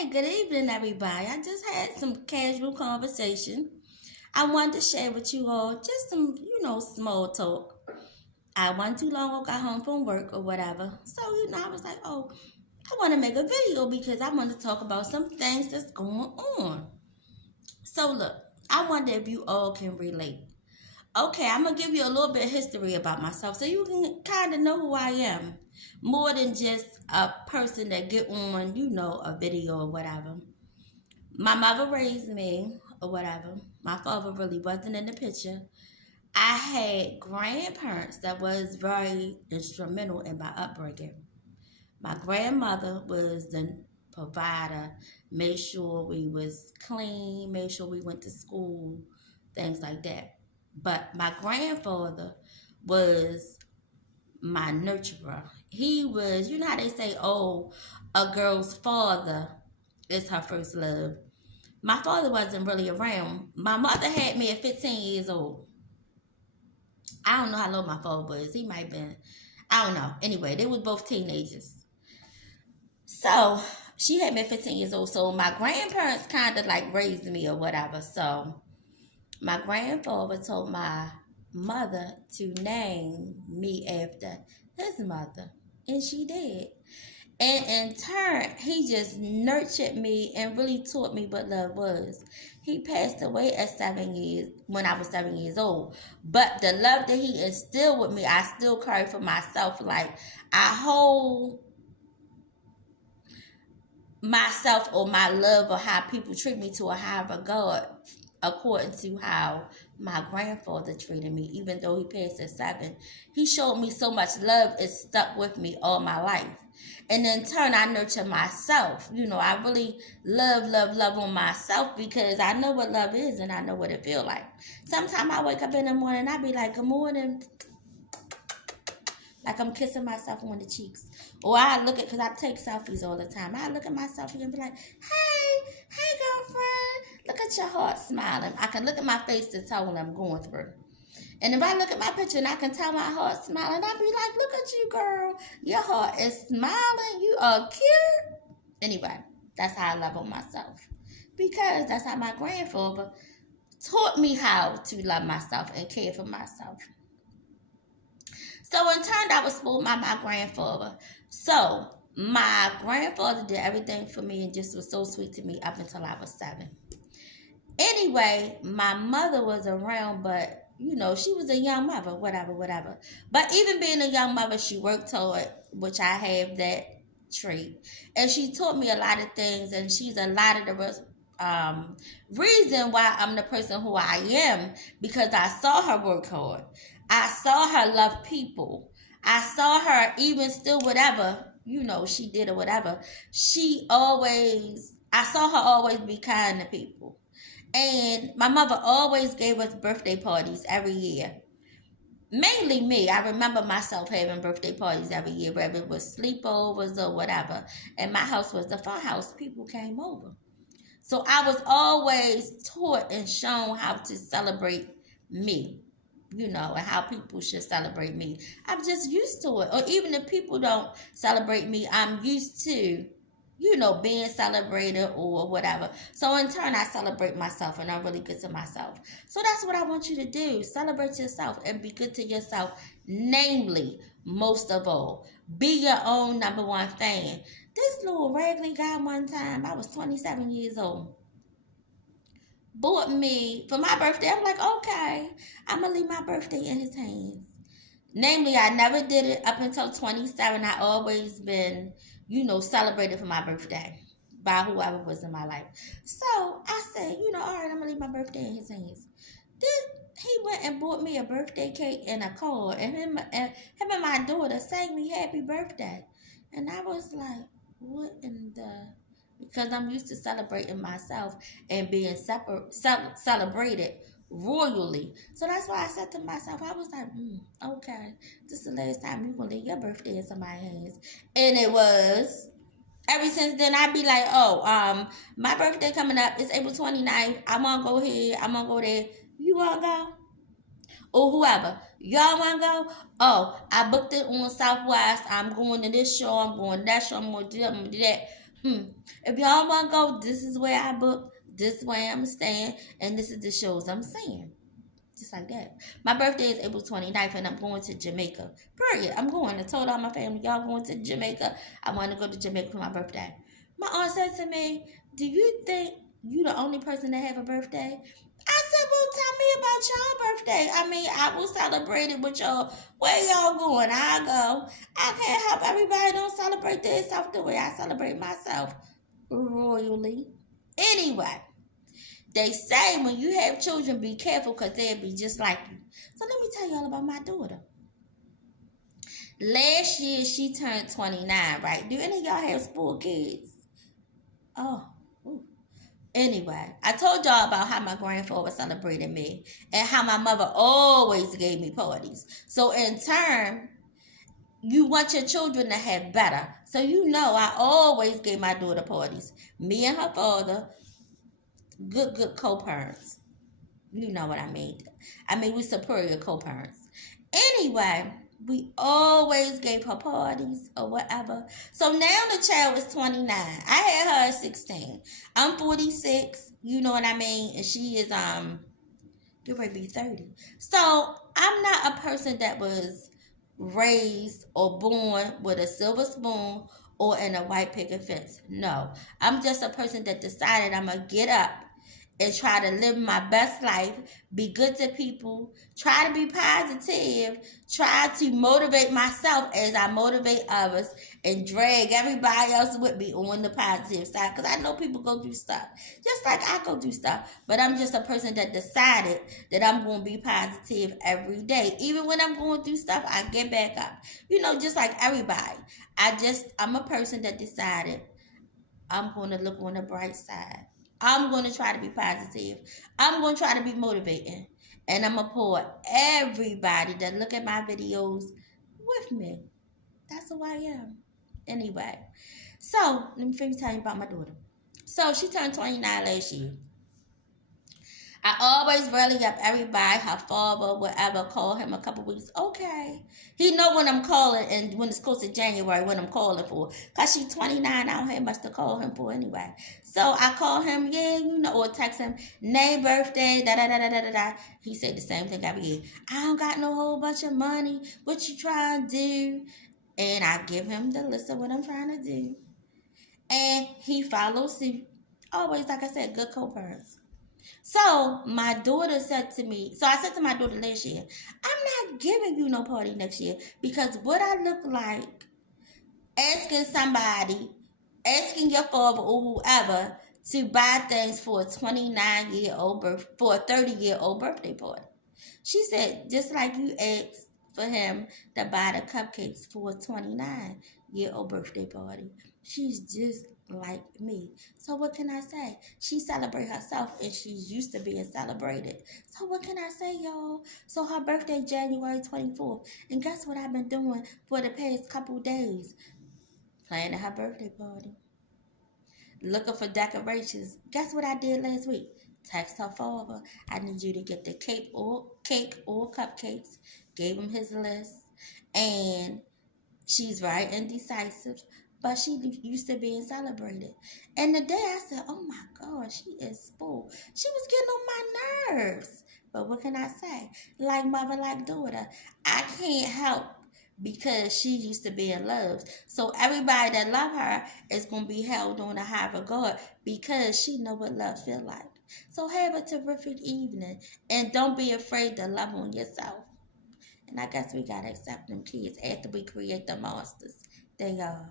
Hi, good evening, everybody. I just had some casual conversation. I wanted to share with you all just some, small talk. I wasn't too long ago got home from work or whatever. So, I was like, oh, I want to make a video because I want to talk about some things that's going on. So, look, I wonder if you all can relate. Okay, I'm going to give you a little bit of history about myself so you can kind of know who I am. More than just a person that get on, a video or whatever. My mother raised me or whatever. My father really wasn't in the picture. I had grandparents that was very instrumental in my upbringing. My grandmother was the provider, made sure we was clean, made sure we went to school, things like that. But my grandfather was my nurturer. He was, you know how they say, oh, a girl's father is her first love. My father wasn't really around. My mother had me at 15 years old. I don't know how old my father was. He might have been, I don't know. Anyway, they was both teenagers. So she had me at 15 years old. So my grandparents kind of like raised me or whatever. So my grandfather told my mother to name me after his mother. And she did. And in turn, he just nurtured me and really taught me what love was. He passed away at 7 years when I was 7 years old. But the love that he instilled with me, I still carry for myself. Like I hold myself or my love or how people treat me to a high regard according to how my grandfather treated me, even though he passed at 7. He showed me so much love, it stuck with me all my life. And in turn, I nurture myself. I really love on myself because I know what love is and I know what it feels like. Sometimes I wake up in the morning and I be like, good morning, like I'm kissing myself on the cheeks. Or I look at, because I take selfies all the time. I look at my selfie and be like, hey girlfriend, look at your heart smiling. I can look at my face to tell what I'm going through. And if I look at my picture and I can tell my heart smiling, I'll be like, look at you, girl. Your heart is smiling. You are cute. Anyway, that's how I love on myself. Because that's how my grandfather taught me how to love myself and care for myself. So in turn, I was spoiled by my grandfather. So my grandfather did everything for me and just was so sweet to me up until I was 7. Anyway, my mother was around, but she was a young mother, whatever. But even being a young mother, she worked hard, which I have that trait. And she taught me a lot of things, and she's a lot of the reason why I'm the person who I am, because I saw her work hard. I saw her love people. I saw her even still whatever, she did or whatever. I saw her always be kind to people. And my mother always gave us birthday parties every year. Mainly me. I remember myself having birthday parties every year, whether it was sleepovers or whatever. And my house was the fun house. People came over. So I was always taught and shown how to celebrate me, and how people should celebrate me. I'm just used to it. Or even if people don't celebrate me, I'm used to, being celebrated or whatever. So in turn, I celebrate myself and I'm really good to myself. So that's what I want you to do. Celebrate yourself and be good to yourself. Namely, most of all, be your own number one fan. This little raggedy guy one time, I was 27 years old, bought me for my birthday. I'm like, okay, I'm going to leave my birthday in his hands. Namely, I never did it up until 27. I always been, celebrated for my birthday by whoever was in my life. So I said, all right, I'm going to leave my birthday in his hands. He went and bought me a birthday cake and a card, and him and my daughter sang me happy birthday. And I was like, what in the... Because I'm used to celebrating myself and being celebrated royally. So that's why I said to myself, I was like, okay, this is the last time you're going to leave your birthday in somebody's hands. And it was. Ever since then, I'd be like, my birthday coming up. It's April 29th. I want to go here. I want to go there. You want to go? Or whoever. Y'all want to go? Oh, I booked it on Southwest. I'm going to this show. I'm going to that show. I'm going to do that. Hmm. If y'all want to go, this is where I book. This is where I'm staying, and this is the shows I'm seeing. Just like that. My birthday is April 29th, and I'm going to Jamaica. Period. I'm going. I told all my family, y'all going to Jamaica. I want to go to Jamaica for my birthday. My aunt said to me, do you think you the only person that have a birthday? I said, well, tell me about your birthday. I mean, I will celebrate it with y'all. Where y'all going? I go. I can't help everybody don't celebrate themselves the way I celebrate myself royally. Anyway, they say when you have children, be careful because they'll be just like you. So let me tell you all about my daughter. Last year she turned 29, right? Do any of y'all have spoiled kids? Oh, ooh. Anyway, I told y'all about how my grandfather celebrated me and how my mother always gave me parties. So in turn, you want your children to have better. So you know I always gave my daughter parties. Me and her father, good co-parents. You know what I mean. I mean, we superior co-parents. Anyway, we always gave her parties or whatever. So now the child is 29. I had her at 16. I'm 46. You know what I mean? And she is get ready to be 30. So I'm not a person that was raised or born with a silver spoon or in a white picket fence. No. I'm just a person that decided I'm going to get up and try to live my best life, be good to people, try to be positive, try to motivate myself as I motivate others, and drag everybody else with me on the positive side. Because I know people go through stuff, just like I go through stuff. But I'm just a person that decided that I'm going to be positive every day. Even when I'm going through stuff, I get back up. You know, just like everybody. I'm a person that decided I'm going to look on the bright side. I'm going to try to be positive. I'm going to try to be motivating. And I'm going to pull everybody that look at my videos with me. That's who I am. Anyway, so let me finish telling you about my daughter. So she turned 29 last year. I always rally up everybody, her father, whatever, call him a couple weeks. Okay. He know when I'm calling and when it's close to January when I'm calling for. Cause she's 29, I don't have much to call him for anyway. So I call him, yeah, you know, or text him, Nay birthday, da da da da da da da. He said the same thing every year. I don't got no whole bunch of money. What you trying to do? And I give him the list of what I'm trying to do. And he follows suit. Always, like I said, good co-parents. So my daughter said to me, so I said to my daughter last year, I'm not giving you no party next year because what I look like asking somebody, asking your father or whoever to buy things for a 29-year-old for a 30-year-old birthday party. She said, just like you asked for him to buy the cupcakes for a 29-year-old birthday party. She's just like me. So what can I say? She celebrates herself and she's used to being celebrated. So what can I say, y'all? So her birthday January 24th. And guess what I've been doing for the past couple days? Planning her birthday party. Looking for decorations. Guess what I did last week? Text her father. I need you to get the cake or cupcakes. Gave him his list. And she's very indecisive, but she used to being celebrated. And the day I said, oh my God, she is spoiled. She was getting on my nerves. But what can I say? Like mother, like daughter. I can't help because she used to be in love. So everybody that love her is going to be held on a high regard because she know what love feel like. So have a terrific evening and don't be afraid to love on yourself. And I guess we gotta accept them kids after we create the monsters. They are.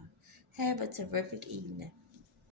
Have a terrific evening.